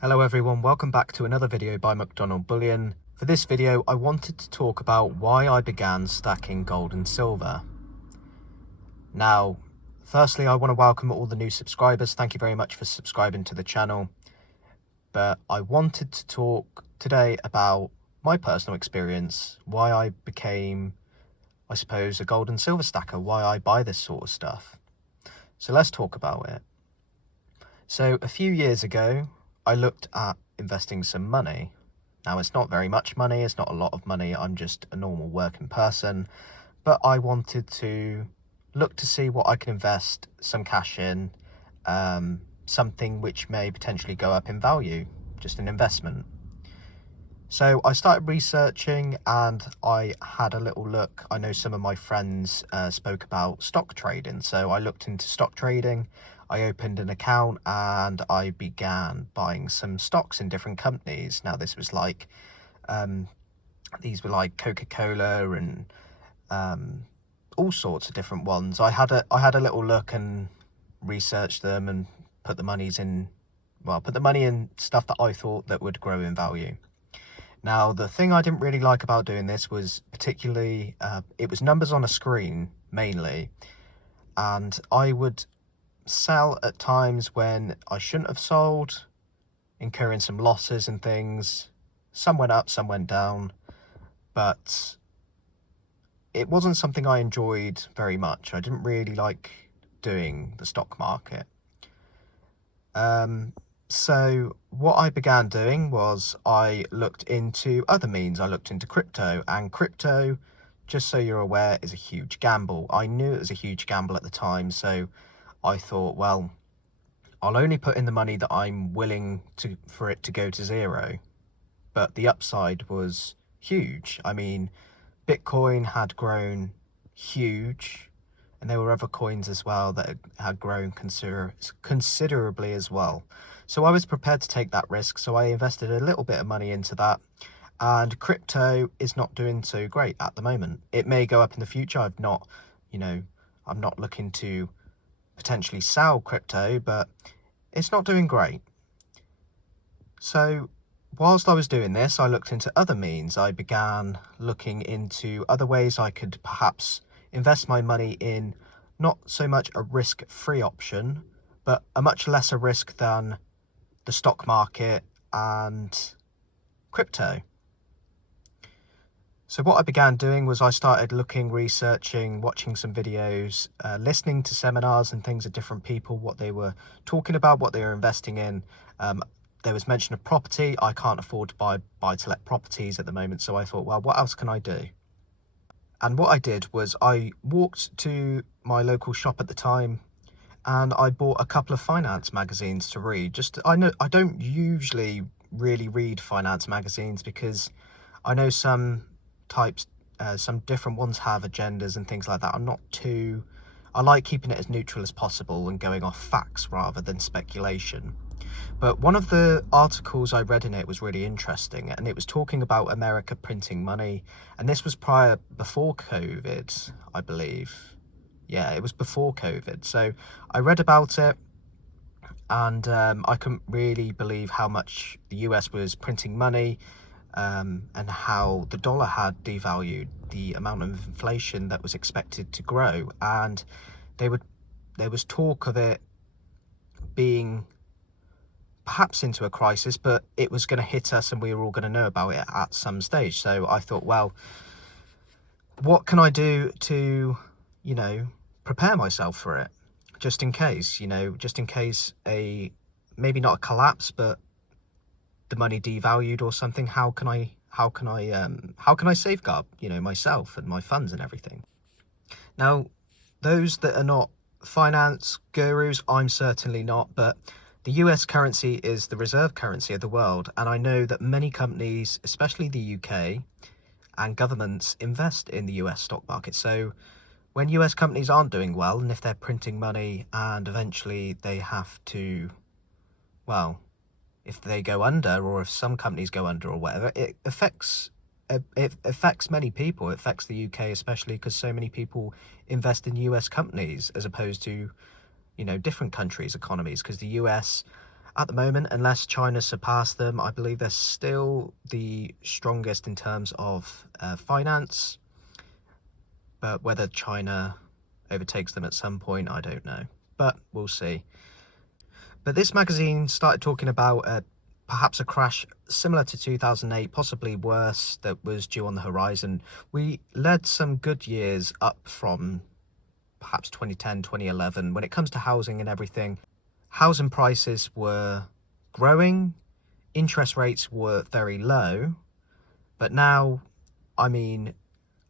Hello everyone, welcome back to another video by McDonald Bullion. For this video, I wanted to talk about why I began stacking gold and silver. Now, firstly, I want to welcome all the new subscribers. Thank you very much for subscribing to the channel. But I wanted to talk today about my personal experience, why I became, I suppose, a gold and silver stacker, why I buy this sort of stuff. So let's talk about it. So a few years ago, I looked at investing some money. Now, it's not very much money, it's not a lot of money, I'm just a normal working person, but I wanted to look to see what I can invest some cash in, something which may potentially go up in value, just an investment. So I started researching and I had a little look. I know some of my friends spoke about stock trading, so I looked into stock trading. I opened an account and I began buying some stocks in different companies. Now this was like, these were like Coca-Cola and all sorts of different ones. I had a little look and researched them and put the money in stuff that I thought that would grow in value. Now, the thing I didn't really like about doing this was particularly, it was numbers on a screen mainly, and I would sell at times when I shouldn't have sold, incurring some losses and things. Some went up, some went down, but it wasn't something I enjoyed very much. I didn't really like doing the stock market. So what I began doing was I looked into other means. I looked into crypto, and crypto, just so you're aware, is a huge gamble. I knew it was a huge gamble at the time, so I thought, well, I'll only put in the money that I'm willing for it to go to zero. But the upside was huge. I mean, Bitcoin had grown huge, and there were other coins as well that had grown considerably as well. So I was prepared to take that risk, so I invested a little bit of money into that. And crypto is not doing so great at the moment. It may go up in the future. I'm not looking to potentially sell crypto, but it's not doing great. So whilst I was doing this, I looked into other means. I began looking into other ways I could perhaps invest my money in not so much a risk-free option, but a much lesser risk than the stock market and crypto. So what I began doing was I started looking, researching, watching some videos, listening to seminars and things of different people, what they were talking about, what they were investing in. There was mention of property. I can't afford to buy buy-to-let properties at the moment, so I thought, well, what else can I do? And what I did was I walked to my local shop at the time and I bought a couple of finance magazines to read. I don't usually really read finance magazines because I know some different ones have agendas and things like that. I like keeping it as neutral as possible and going off facts rather than speculation. But one of the articles I read in it was really interesting, and it was talking about America printing money, and this was before COVID, I believe. Yeah, it was before COVID. So I read about it, and I couldn't really believe how much the US was printing money, and how the dollar had devalued, the amount of inflation that was expected to grow. And there was talk of it being perhaps into a crisis, but it was going to hit us and we were all going to know about it at some stage. So I thought, well, what can I do to, prepare myself for it, just in case, maybe not a collapse, but the money devalued or something. How can I safeguard, myself and my funds and everything? Now, those that are not finance gurus, I'm certainly not, but the US currency is the reserve currency of the world, and I know that many companies, especially the UK, and governments invest in the US stock market. So when US companies aren't doing well, and if they're printing money and eventually they have to, well, if they go under, or if some companies go under or whatever, it affects many people. It affects the UK especially because so many people invest in US companies as opposed to, different countries' economies, because the US, At the moment, unless China surpassed them, I believe they're still the strongest in terms of finance. But whether China overtakes them at some point, I don't know. But we'll see. But this magazine started talking about perhaps a crash similar to 2008, possibly worse, that was due on the horizon. We led some good years up from perhaps 2010, 2011. When it comes to housing and everything, housing prices were growing, interest rates were very low, but now, I mean,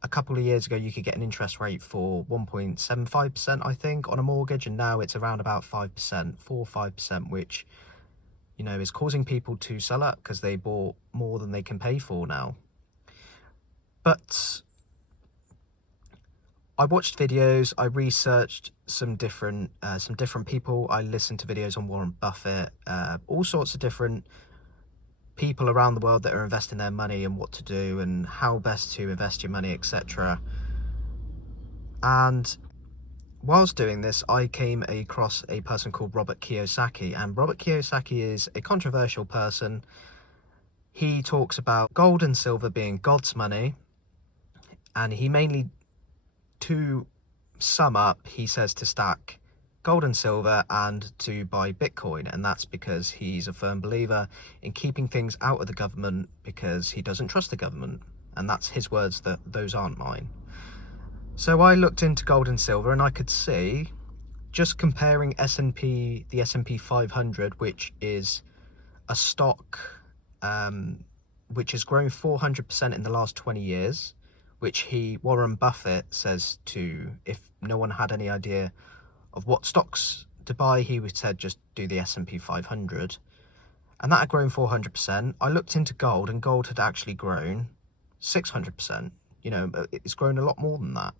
a couple of years ago you could get an interest rate for 1.75%, I think, on a mortgage, and now it's around about 5%, 4 or 5%, which, you know, is causing people to sell up because they bought more than they can pay for now. But I watched videos, I researched some different people, I listened to videos on Warren Buffett, all sorts of different people around the world that are investing their money and what to do and how best to invest your money, etc. And whilst doing this, I came across a person called Robert Kiyosaki, and Robert Kiyosaki is a controversial person. He talks about gold and silver being God's money, and he mainly, to sum up, he says to stack gold and silver and to buy Bitcoin, and that's because he's a firm believer in keeping things out of the government because he doesn't trust the government, and that's his words, that those aren't mine. So I looked into gold and silver, and I could see, just comparing the S&P 500, which is a stock which has grown 400% in the last 20 years, which Warren Buffett says to, if no one had any idea of what stocks to buy, he would said just do the S&P 500, and that had grown 400%. I looked into gold, and gold had actually grown 600%. You know, it's grown a lot more than that.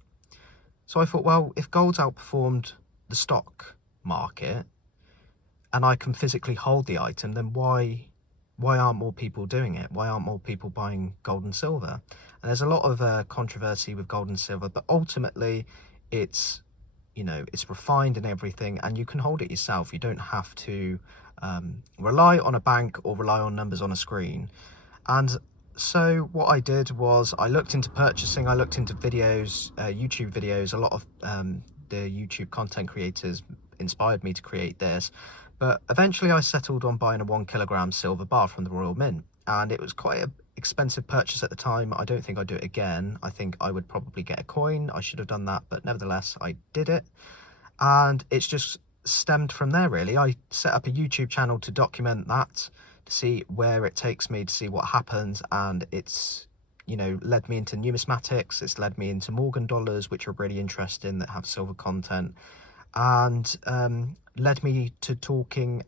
So I thought, well, if gold's outperformed the stock market and I can physically hold the item, then why aren't more people doing it? Why aren't more people buying gold and silver? And there's a lot of controversy with gold and silver, but ultimately it's, you know, it's refined and everything, and you can hold it yourself. You don't have to rely on a bank or rely on numbers on a screen. And so what I did was I looked into purchasing, I looked into videos, YouTube videos. A lot of the YouTube content creators inspired me to create this, but eventually I settled on buying a 1 kilogram silver bar from the Royal Mint, and it was quite an expensive purchase at the time. I don't think I'd do it again. I think I would probably get a coin. I should have done that, but nevertheless I did it, and it's just stemmed from there really. I set up a YouTube channel to document that, to see where it takes me, to see what happens, and it's, you know, led me into numismatics, it's led me into Morgan dollars, which are really interesting, that have silver content, and led me to talking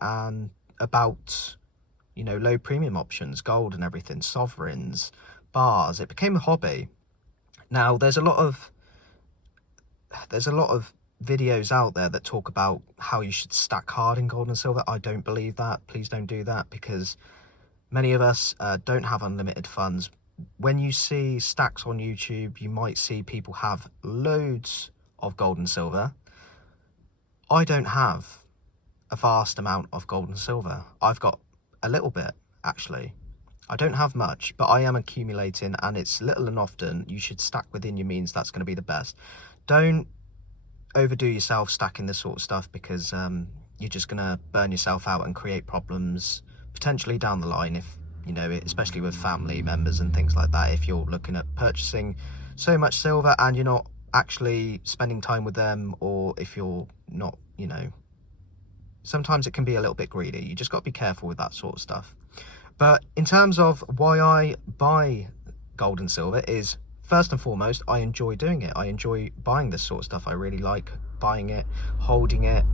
about, you know, low premium options, gold and everything, sovereigns, bars. It became a hobby. Now there's a lot of videos out there that talk about how you should stack hard in gold and silver. I don't believe that. Please don't do that, because many of us don't have unlimited funds. When you see stacks on YouTube, you might see people have loads of gold and silver. I don't have a vast amount of gold and silver. I've got a little bit, actually. I don't have much, but I am accumulating, and it's little and often. You should stack within your means. That's going to be the best. Don't overdo yourself stacking this sort of stuff, because you're just going to burn yourself out and create problems potentially down the line, if, you know, especially with family members and things like that. If you're looking at purchasing so much silver and you're not actually spending time with them, or if you're not, you know, sometimes it can be a little bit greedy. You just got to be careful with that sort of stuff. But in terms of why I buy gold and silver is, first and foremost, I enjoy doing it. I enjoy buying this sort of stuff. I really like buying it, holding it.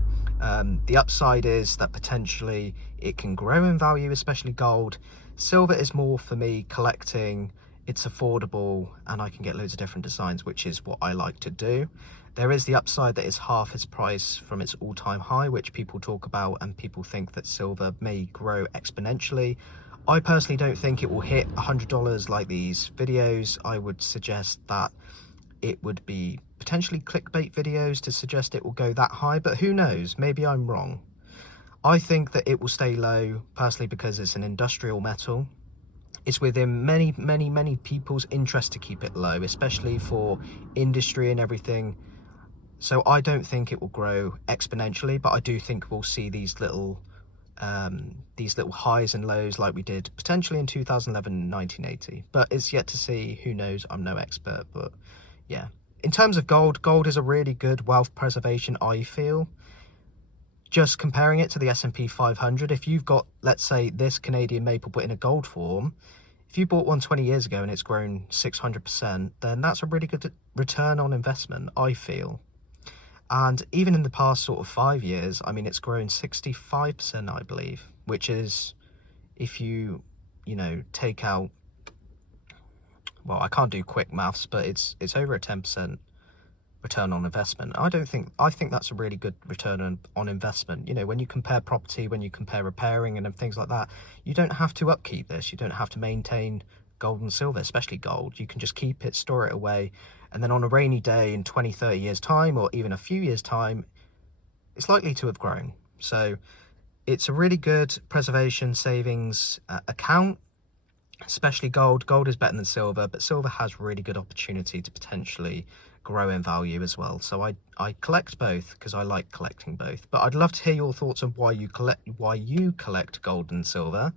The upside is that potentially it can grow in value, especially gold. Silver is more for me collecting. It's affordable, and I can get loads of different designs, which is what I like to do. There is the upside that it's half its price from its all-time high, which people talk about, and people think that silver may grow exponentially. I personally don't think it will hit $100 like these videos. I would suggest that it would be potentially clickbait videos to suggest it will go that high, but who knows? Maybe I'm wrong. I think that it will stay low, personally, because it's an industrial metal. It's within many people's interest to keep it low, especially for industry and everything. So I don't think it will grow exponentially, but I do think we'll see these little highs and lows like we did potentially in 2011 and 1980. But it's yet to see. Who knows? I'm no expert, but yeah. In terms of gold is a really good wealth preservation, I feel. Just comparing it to the S&P 500, if you've got, let's say, this Canadian maple but in a gold form, if you bought one 20 years ago and it's grown 600%, then that's a really good return on investment, I feel. And even in the past sort of 5 years, I mean, it's grown 65%, I believe, which is, if you take out, well, I can't do quick maths, but it's over a 10% return on investment. I think that's a really good return on investment. When you compare property, when you compare repairing and things like that, you don't have to upkeep this. You don't have to maintain gold and silver, especially gold. You can just keep it, store it away, and then on a rainy day in 20, 30 years time, or even a few years time, it's likely to have grown. So it's a really good preservation savings account, especially gold. Gold is better than silver, but silver has really good opportunity to potentially grow in value as well. So I collect both because I like collecting both. But I'd love to hear your thoughts on why you collect gold and silver.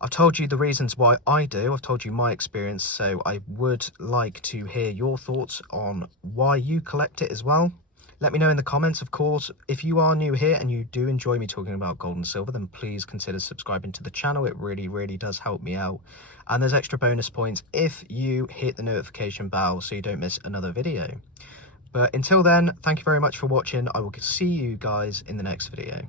I've told you the reasons why I do. I've told you my experience, so I would like to hear your thoughts on why you collect it as well. Let me know in the comments, of course. If you are new here and you do enjoy me talking about gold and silver, then please consider subscribing to the channel. It really does help me out. And there's extra bonus points if you hit the notification bell so you don't miss another video. But until then, thank you very much for watching. I will see you guys in the next video.